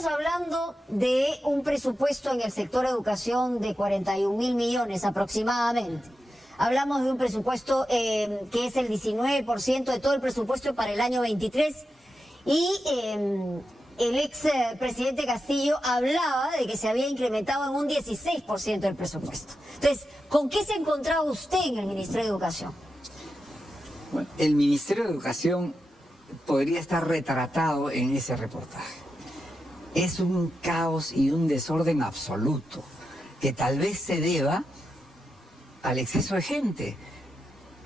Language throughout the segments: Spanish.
Estamos hablando de un presupuesto en el sector educación de 41.000 millones aproximadamente. Hablamos de un presupuesto que es el 19% de todo el presupuesto para el año 23. Y el ex presidente Castillo hablaba de que se había incrementado en un 16% el presupuesto. Entonces, ¿con qué se encontraba usted en el Ministerio de Educación? Bueno, el Ministerio de Educación podría estar retratado en ese reportaje. Es un caos y un desorden absoluto, que tal vez se deba al exceso de gente.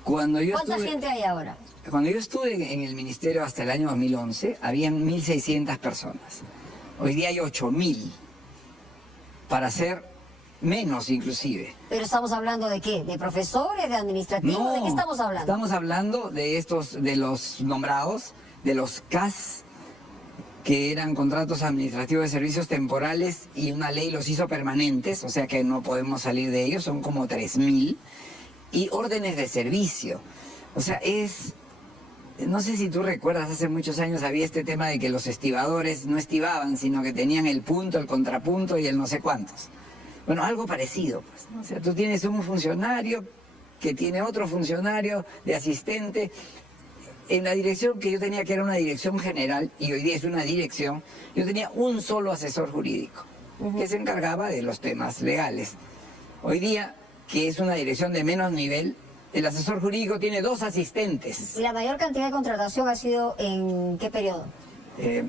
¿Cuánta gente hay ahora? Cuando yo estuve en el ministerio hasta el año 2011, habían 1.600 personas. Hoy día hay 8.000, para ser menos inclusive. ¿Pero estamos hablando de qué? ¿De profesores, de administrativos? No, ¿de qué estamos hablando? Estamos hablando de de los nombrados, de los CAS, que eran contratos administrativos de servicios temporales y una ley los hizo permanentes, o sea que no podemos salir de ellos, son como 3.000, y órdenes de servicio. O sea, no sé si tú recuerdas, hace muchos años había este tema de que los estibadores no estibaban, sino que tenían el punto, el contrapunto y el no sé cuántos. Bueno, algo parecido, pues, ¿no? O sea, tú tienes un funcionario que tiene otro funcionario de asistente. En la dirección que yo tenía, que era una dirección general, y hoy día es una dirección, yo tenía un solo asesor jurídico, que se encargaba de los temas legales. Hoy día, que es una dirección de menos nivel, el asesor jurídico tiene 2 asistentes. ¿Y la mayor cantidad de contratación ha sido en qué periodo?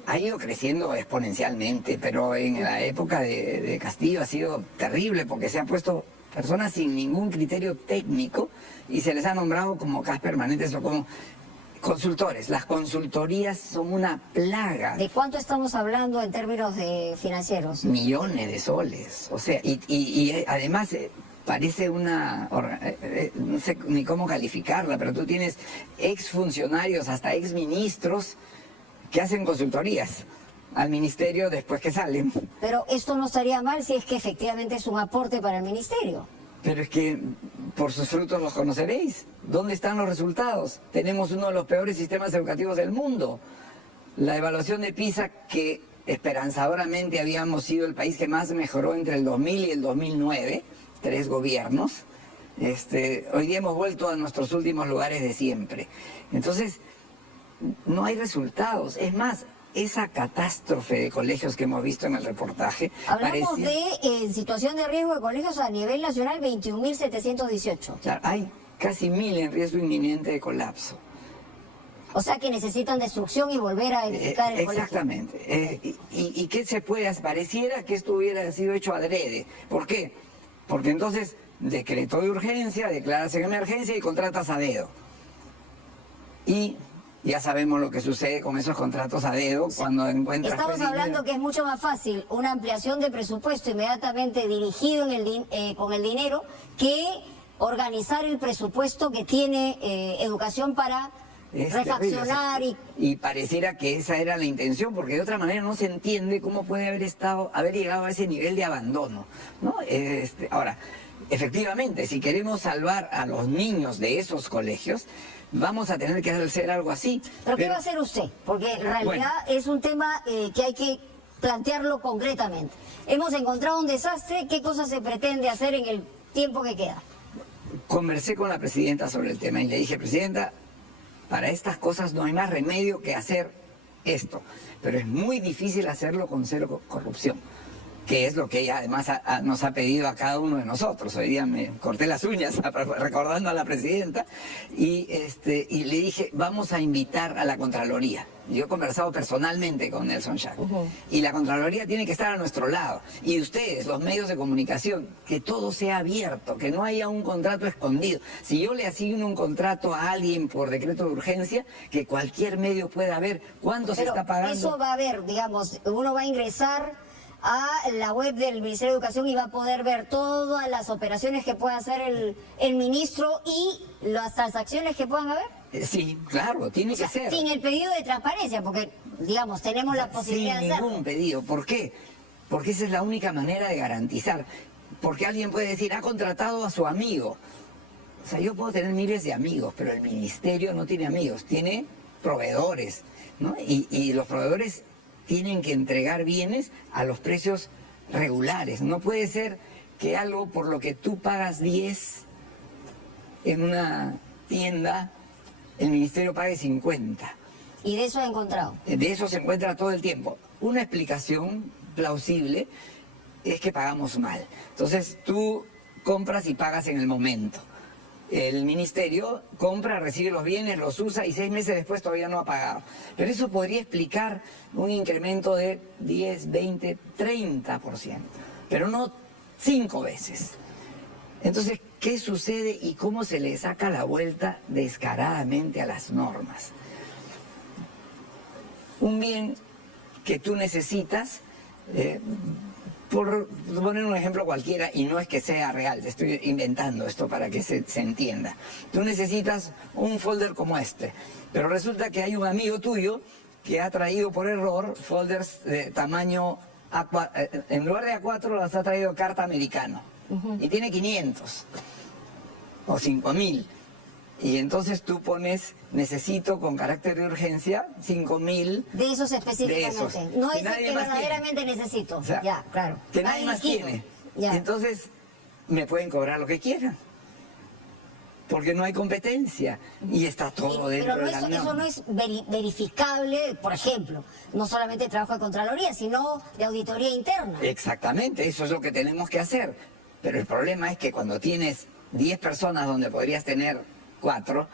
Ha ido creciendo exponencialmente, pero en la época de Castillo ha sido terrible, porque se han puesto personas sin ningún criterio técnico y se les ha nombrado como CAS permanentes o como consultores. Las consultorías son una plaga. ¿De cuánto estamos hablando en términos de financieros? Millones de soles. O sea, y además parece no sé ni cómo calificarla, pero tú tienes exfuncionarios, hasta exministros, que hacen consultorías al ministerio después que salen. Pero esto no estaría mal si es que efectivamente es un aporte para el ministerio. Pero es que por sus frutos los conoceréis. ¿Dónde están los resultados? Tenemos uno de los peores sistemas educativos del mundo. La evaluación de PISA, que esperanzadoramente habíamos sido el país que más mejoró entre el 2000 y el 2009, 3 gobiernos, hoy día hemos vuelto a nuestros últimos lugares de siempre. Entonces, no hay resultados. Es más, esa catástrofe de colegios que hemos visto en el reportaje... Hablamos de situación de riesgo de colegios a nivel nacional, 21.718. Claro, hay casi 1.000 en riesgo inminente de colapso. O sea que necesitan destrucción y volver a edificar el colegio. Exactamente. ¿Y qué se puede hacer? Pareciera que esto hubiera sido hecho adrede. ¿Por qué? Porque entonces decreto de urgencia, declaras en emergencia y contratas a dedo. Y ya sabemos lo que sucede con esos contratos a dedo cuando encuentras... Estamos hablando que es mucho más fácil una ampliación de presupuesto inmediatamente dirigido con el dinero que organizar el presupuesto que tiene educación para refaccionar y pareciera que esa era la intención, porque de otra manera no se entiende cómo puede haber llegado a ese nivel de abandono, ¿no? Ahora, efectivamente, si queremos salvar a los niños de esos colegios, vamos a tener que hacer algo así. ¿Pero qué va a hacer usted? Porque en realidad es un tema que hay que plantearlo concretamente. Hemos encontrado un desastre, ¿qué cosa se pretende hacer en el tiempo que queda? Conversé con la presidenta sobre el tema y le dije, presidenta, para estas cosas no hay más remedio que hacer esto, pero es muy difícil hacerlo con cero corrupción, que es lo que ella además nos ha pedido a cada uno de nosotros. Hoy día me corté las uñas recordando a la presidenta y le dije, vamos a invitar a la Contraloría. Yo he conversado personalmente con Nelson Schack y la Contraloría tiene que estar a nuestro lado. Y ustedes, los medios de comunicación, que todo sea abierto, que no haya un contrato escondido. Si yo le asigno un contrato a alguien por decreto de urgencia, que cualquier medio pueda ver cuánto se está pagando. Eso va a haber, digamos, uno va a ingresar a la web del Ministerio de Educación y va a poder ver todas las operaciones que pueda hacer el ministro y las transacciones que puedan haber. Sí, claro, tiene que ser. Sin el pedido de transparencia, porque, digamos, tenemos la posibilidad de hacerlo. Sin ningún pedido. ¿Por qué? Porque esa es la única manera de garantizar. Porque alguien puede decir, ha contratado a su amigo. O sea, yo puedo tener miles de amigos, pero el ministerio no tiene amigos, tiene proveedores, ¿no? Y los proveedores tienen que entregar bienes a los precios regulares. No puede ser que algo por lo que tú pagas 10 en una tienda, el ministerio pague 50. Y de eso he encontrado. De eso se encuentra todo el tiempo. Una explicación plausible es que pagamos mal. Entonces tú compras y pagas en el momento. El ministerio compra, recibe los bienes, los usa y 6 meses después todavía no ha pagado. Pero eso podría explicar un incremento de 10, 20, 30%, pero no 5 veces. Entonces, ¿qué sucede y cómo se le saca la vuelta descaradamente a las normas? Un bien que tú necesitas, por poner un ejemplo cualquiera, y no es que sea real, estoy inventando esto para que se entienda. Tú necesitas un folder como este, pero resulta que hay un amigo tuyo que ha traído por error folders de tamaño A4, en lugar de A4 las ha traído carta americano, y tiene 500 o 5000. Y entonces tú pones, necesito con carácter de urgencia 5000. De esos específicamente. De esos, no que es el nadie que más verdaderamente necesito. O sea, ya, claro. Que nadie más tiene. Ya. Entonces me pueden cobrar lo que quieran. Porque no hay competencia. Y está todo dentro Pero no, de la eso no es verificable, por ejemplo, no solamente el trabajo de Contraloría, sino de auditoría interna. Exactamente, eso es lo que tenemos que hacer. Pero el problema es que cuando tienes 10 personas donde podrías tener 4,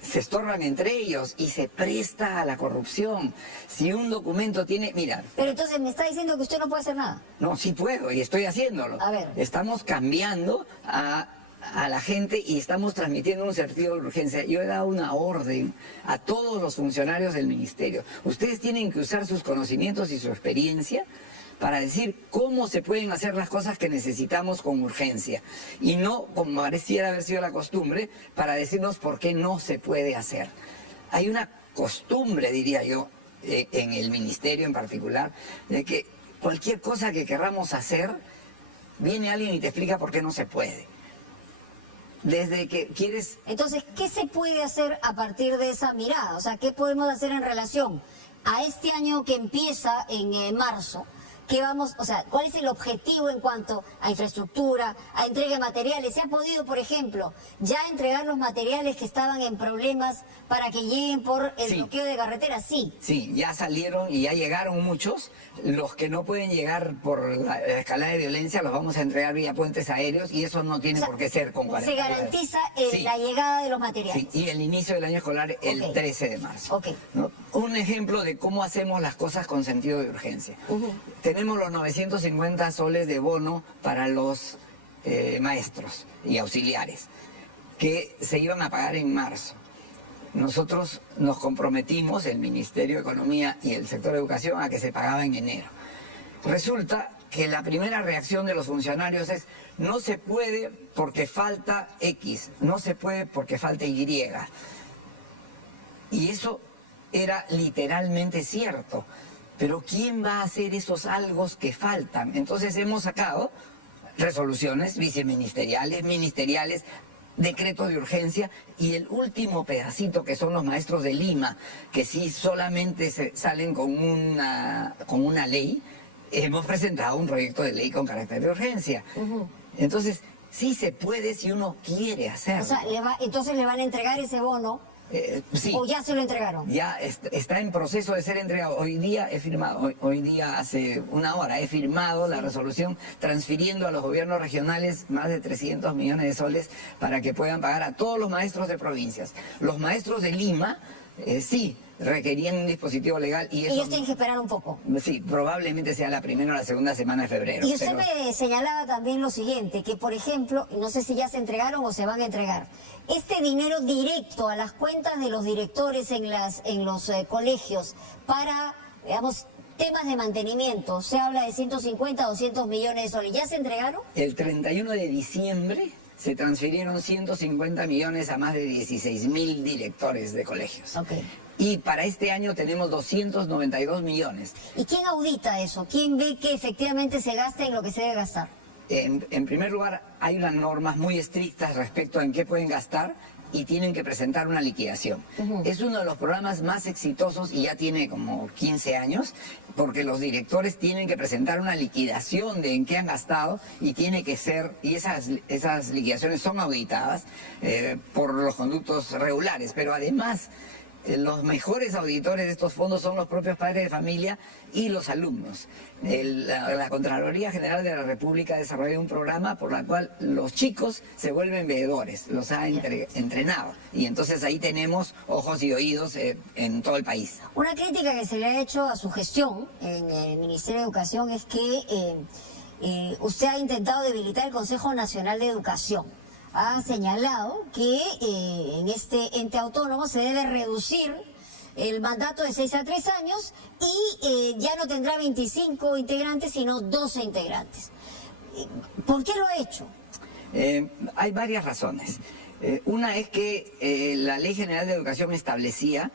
se estorban entre ellos y se presta a la corrupción. Si un documento tiene... Mira... Pero entonces me está diciendo que usted no puede hacer nada. No, sí puedo y estoy haciéndolo. A ver. Estamos cambiando a la gente y estamos transmitiendo un sentido de urgencia. Yo he dado una orden a todos los funcionarios del ministerio. Ustedes tienen que usar sus conocimientos y su experiencia para decir cómo se pueden hacer las cosas que necesitamos con urgencia. Y no, como pareciera haber sido la costumbre, para decirnos por qué no se puede hacer. Hay una costumbre, diría yo, en el ministerio en particular, de que cualquier cosa que querramos hacer, viene alguien y te explica por qué no se puede. Desde que quieres... Entonces, ¿qué se puede hacer a partir de esa mirada? O sea, ¿qué podemos hacer en relación a este año que empieza en marzo? ¿Qué vamos, o sea, cuál es el objetivo en cuanto a infraestructura, a entrega de materiales? ¿Se ha podido, por ejemplo, ya entregar los materiales que estaban en problemas para que lleguen por el bloqueo de carreteras? Sí. Sí, ya salieron y ya llegaron muchos. Los que no pueden llegar por la escalada de violencia los vamos a entregar vía puentes aéreos y eso no tiene por qué ser con 40 Se garantiza sí. la llegada de los materiales. Sí, y el inicio del año escolar el 13 de marzo. ¿No? Un ejemplo de cómo hacemos las cosas con sentido de urgencia. Tenemos los 950 soles de bono para los maestros y auxiliares que se iban a pagar en marzo. Nosotros nos comprometimos, el Ministerio de Economía y el sector de Educación, a que se pagaba en enero. Resulta que la primera reacción de los funcionarios es: no se puede porque falta X, no se puede porque falta Y. Y eso era literalmente cierto. Pero ¿quién va a hacer esos algos que faltan? Entonces hemos sacado resoluciones viceministeriales, ministeriales, decretos de urgencia y el último pedacito que son los maestros de Lima, que sí solamente salen con una ley. Hemos presentado un proyecto de ley con carácter de urgencia. Entonces sí se puede si uno quiere hacerlo. O sea, entonces le van a entregar ese bono. Sí. ¿O ya se lo entregaron? Ya está en proceso de ser entregado. Hoy día he firmado, hoy día hace una hora he firmado la resolución transfiriendo a los gobiernos regionales más de 300 millones de soles para que puedan pagar a todos los maestros de provincias. Los maestros de Lima sí requerían un dispositivo legal y eso... Ellos tienen que esperar un poco. Sí, probablemente sea la primera o la segunda semana de febrero. Y usted me señalaba también lo siguiente, que por ejemplo, no sé si ya se entregaron o se van a entregar, este dinero directo a las cuentas de los directores en los colegios para, digamos, temas de mantenimiento, se habla de 150, 200 millones de soles, ¿ya se entregaron? El 31 de diciembre se transfirieron 150 millones a más de 16.000 directores de colegios. Y para este año tenemos 292 millones. ¿Y quién audita eso? ¿Quién ve que efectivamente se gasta en lo que se debe gastar? En primer lugar, hay unas normas muy estrictas respecto a en qué pueden gastar y tienen que presentar una liquidación. Es uno de los programas más exitosos y ya tiene como 15 años, porque los directores tienen que presentar una liquidación de en qué han gastado y tiene que ser, y esas liquidaciones son auditadas por los conductos regulares, pero además los mejores auditores de estos fondos son los propios padres de familia y los alumnos. La Contraloría General de la República ha desarrollado un programa por el cual los chicos se vuelven veedores, los ha entrenado. Y entonces ahí tenemos ojos y oídos en todo el país. Una crítica que se le ha hecho a su gestión en el Ministerio de Educación es que usted ha intentado debilitar el Consejo Nacional de Educación. Ha señalado que en este ente autónomo se debe reducir el mandato de 6 a 3 años y ya no tendrá 25 integrantes, sino 12 integrantes. ¿Por qué lo ha hecho? Hay varias razones. Una es que la Ley General de Educación establece,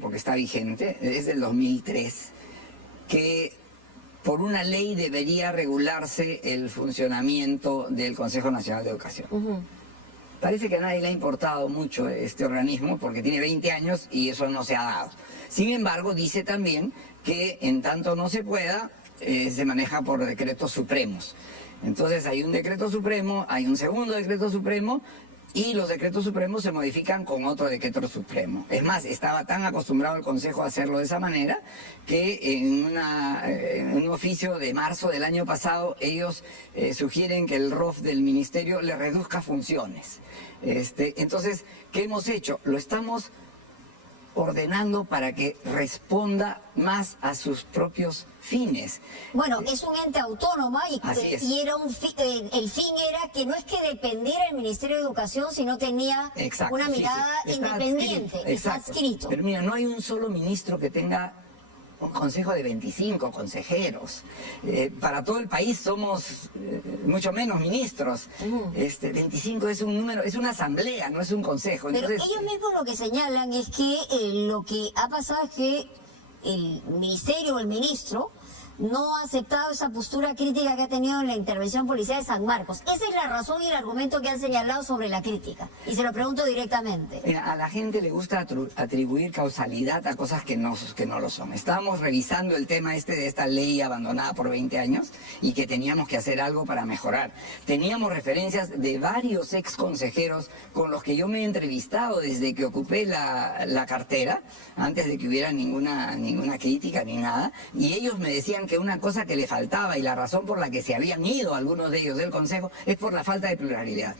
porque está vigente, desde el 2003, que por una ley debería regularse el funcionamiento del Consejo Nacional de Educación. Parece que a nadie le ha importado mucho este organismo porque tiene 20 años y eso no se ha dado. Sin embargo, dice también que en tanto no se pueda, se maneja por decretos supremos. Entonces hay un decreto supremo, hay un segundo decreto supremo, y los decretos supremos se modifican con otro decreto supremo. Es más, estaba tan acostumbrado el Consejo a hacerlo de esa manera que en un oficio de marzo del año pasado ellos sugieren que el ROF del Ministerio le reduzca funciones. Entonces, ¿qué hemos hecho? Lo estamos ordenando para que responda más a sus propios fines. Bueno, es un ente autónoma y era el fin era que no es que dependiera del Ministerio de Educación, sino tenía una mirada independiente. Está adscrito. Pero mira, no hay un solo ministro que tenga un consejo de 25 consejeros. Para todo el país somos mucho menos ministros. 25 es un número, es una asamblea, no es un consejo. Entonces, pero ellos mismos lo que señalan es que lo que ha pasado es que el ministerio o el ministro no ha aceptado esa postura crítica que ha tenido en la intervención policial de San Marcos. Esa es la razón y el argumento que han señalado sobre la crítica. Y se lo pregunto directamente. Mira, a la gente le gusta atribuir causalidad a cosas que no lo son. Estábamos revisando el tema de esta ley abandonada por 20 años y que teníamos que hacer algo para mejorar. Teníamos referencias de varios ex consejeros con los que yo me he entrevistado desde que ocupé la cartera, antes de que hubiera ninguna crítica ni nada, y ellos me decían que una cosa que le faltaba y la razón por la que se habían ido algunos de ellos del Consejo es por la falta de pluralidad.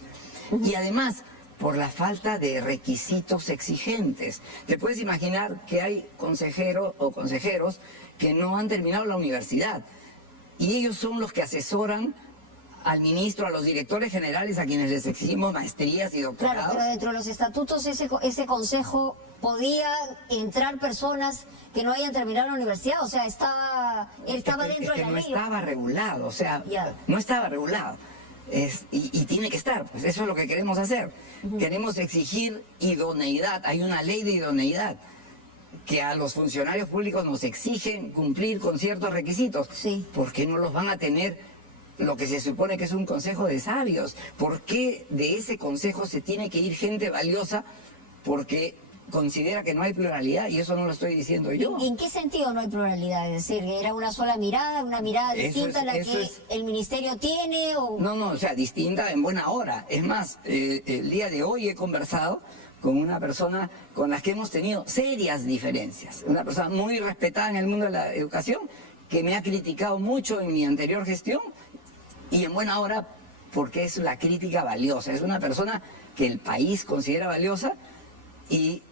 Y además, por la falta de requisitos exigentes. Te puedes imaginar que hay consejeros o consejeros que no han terminado la universidad y ellos son los que asesoran al ministro, a los directores generales a quienes les exigimos maestrías y doctorados. Claro, pero dentro de los estatutos ese consejo podía entrar personas que no hayan terminado la universidad, o sea, estaba dentro de la ley. No estaba regulado, o sea, no estaba regulado. Y tiene que estar, pues eso es lo que queremos hacer. Queremos exigir idoneidad, hay una ley de idoneidad que a los funcionarios públicos nos exigen cumplir con ciertos requisitos. Sí. ¿Por qué no los van a tener lo que se supone que es un consejo de sabios? ¿Por qué de ese consejo se tiene que ir gente valiosa porque considera que no hay pluralidad? Y eso no lo estoy diciendo yo. ¿Y en qué sentido no hay pluralidad? Es decir, ¿era una sola mirada, una mirada distinta a la que el ministerio tiene? O... No, o sea, distinta en buena hora. Es más, el día de hoy he conversado con una persona con la que hemos tenido serias diferencias. Una persona muy respetada en el mundo de la educación, que me ha criticado mucho en mi anterior gestión, y en buena hora porque es la crítica valiosa. Es una persona que el país considera valiosa y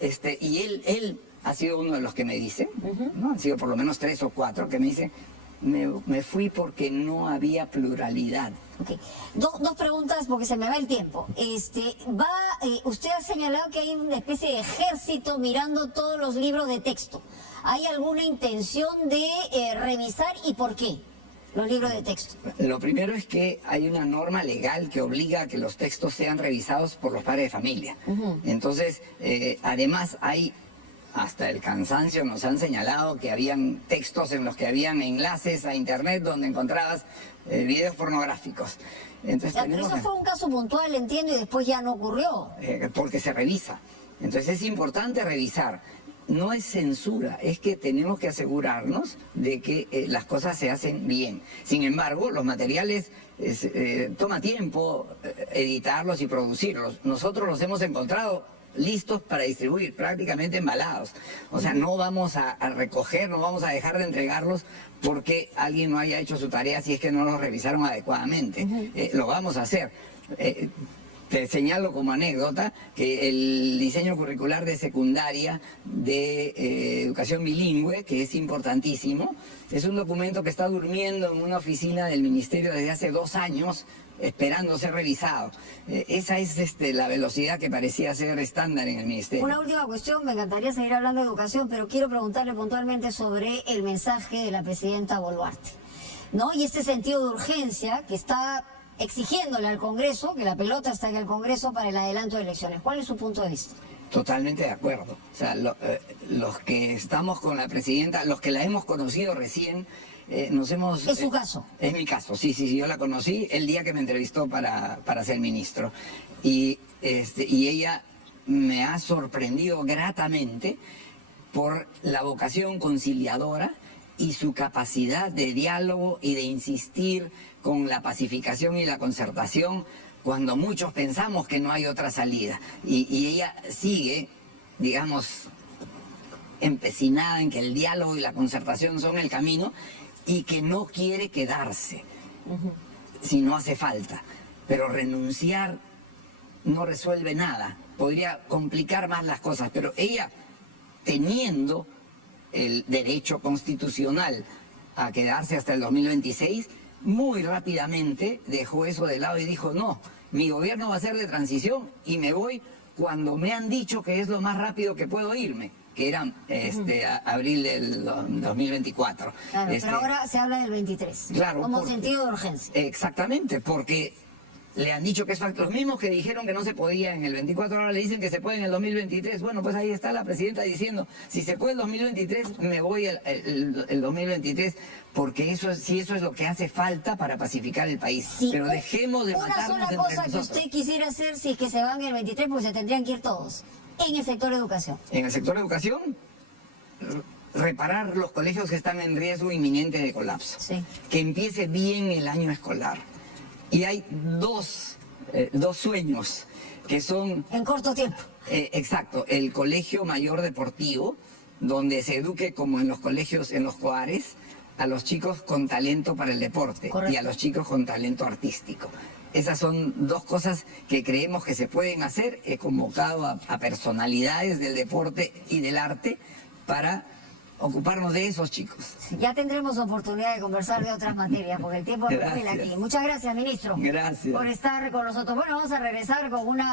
él ha sido uno de los que me dice, ¿no? Han sido por lo menos 3 o 4 que me dicen, me fui porque no había pluralidad. Okay. Dos preguntas porque se me va el tiempo. Usted ha señalado que hay una especie de ejército mirando todos los libros de texto. ¿Hay alguna intención de revisar y por qué los libros de texto? Lo primero es que hay una norma legal que obliga a que los textos sean revisados por los padres de familia. Entonces, además hay hasta el cansancio nos han señalado que habían textos en los que habían enlaces a internet donde encontrabas videos pornográficos. Entonces, Pero eso fue un caso puntual, entiendo, y después ya no ocurrió. Porque se revisa. Entonces es importante revisar. No es censura, es que tenemos que asegurarnos de que las cosas se hacen bien. Sin embargo, los materiales toma tiempo editarlos y producirlos. Nosotros los hemos encontrado listos para distribuir, prácticamente embalados. O sea, no vamos a recoger, no vamos a dejar de entregarlos porque alguien no haya hecho su tarea si es que no los revisaron adecuadamente. Lo vamos a hacer. Te señalo como anécdota que el diseño curricular de secundaria de educación bilingüe, que es importantísimo, es un documento que está durmiendo en una oficina del ministerio desde hace 2 años, esperando ser revisado. Esa es la velocidad que parecía ser estándar en el ministerio. Una última cuestión, me encantaría seguir hablando de educación, pero quiero preguntarle puntualmente sobre el mensaje de la presidenta Boluarte, ¿no? Y este sentido de urgencia que está exigiéndole al Congreso, que la pelota está en el Congreso para el adelanto de elecciones. ¿Cuál es su punto de vista? Totalmente de acuerdo. O sea, los que estamos con la presidenta, los que la hemos conocido recién, nos hemos... ¿Es su caso? Es mi caso, sí, yo la conocí el día que me entrevistó para ser ministro. Y ella me ha sorprendido gratamente por la vocación conciliadora y su capacidad de diálogo y de insistir con la pacificación y la concertación cuando muchos pensamos que no hay otra salida. Y ella sigue, digamos, empecinada en que el diálogo y la concertación son el camino y que no quiere quedarse si no hace falta. Pero renunciar no resuelve nada, podría complicar más las cosas, pero ella, teniendo el derecho constitucional a quedarse hasta el 2026, muy rápidamente dejó eso de lado y dijo, no, mi gobierno va a ser de transición y me voy cuando me han dicho que es lo más rápido que puedo irme, que era abril del 2024. Claro, pero ahora se habla del 23, claro, como sentido de urgencia. Exactamente, porque le han dicho que es factor. Los mismos que dijeron que no se podía en el 24, ahora le dicen que se puede en el 2023. Bueno, pues ahí está la presidenta diciendo, si se puede el 2023, me voy el 2023, porque eso es lo que hace falta para pacificar el país. Sí, pero dejemos de matarnos una sola entre cosa nosotros. que usted quisiera hacer si es que se van el 23, porque se tendrían que ir todos, en el sector educación. En el sector educación, reparar los colegios que están en riesgo inminente de colapso. Sí. Que empiece bien el año escolar. Y hay dos sueños que son... En corto tiempo. Exacto, el colegio mayor deportivo, donde se eduque como en los colegios, en los COARES, a los chicos con talento para el deporte. Correcto. Y a los chicos con talento artístico. Esas son 2 cosas que creemos que se pueden hacer. He convocado a personalidades del deporte y del arte para ocuparnos de esos chicos. Ya tendremos oportunidad de conversar de otras materias, porque el tiempo nos vuela aquí. Muchas gracias, ministro. Gracias. Por estar con nosotros. Bueno, vamos a regresar con una...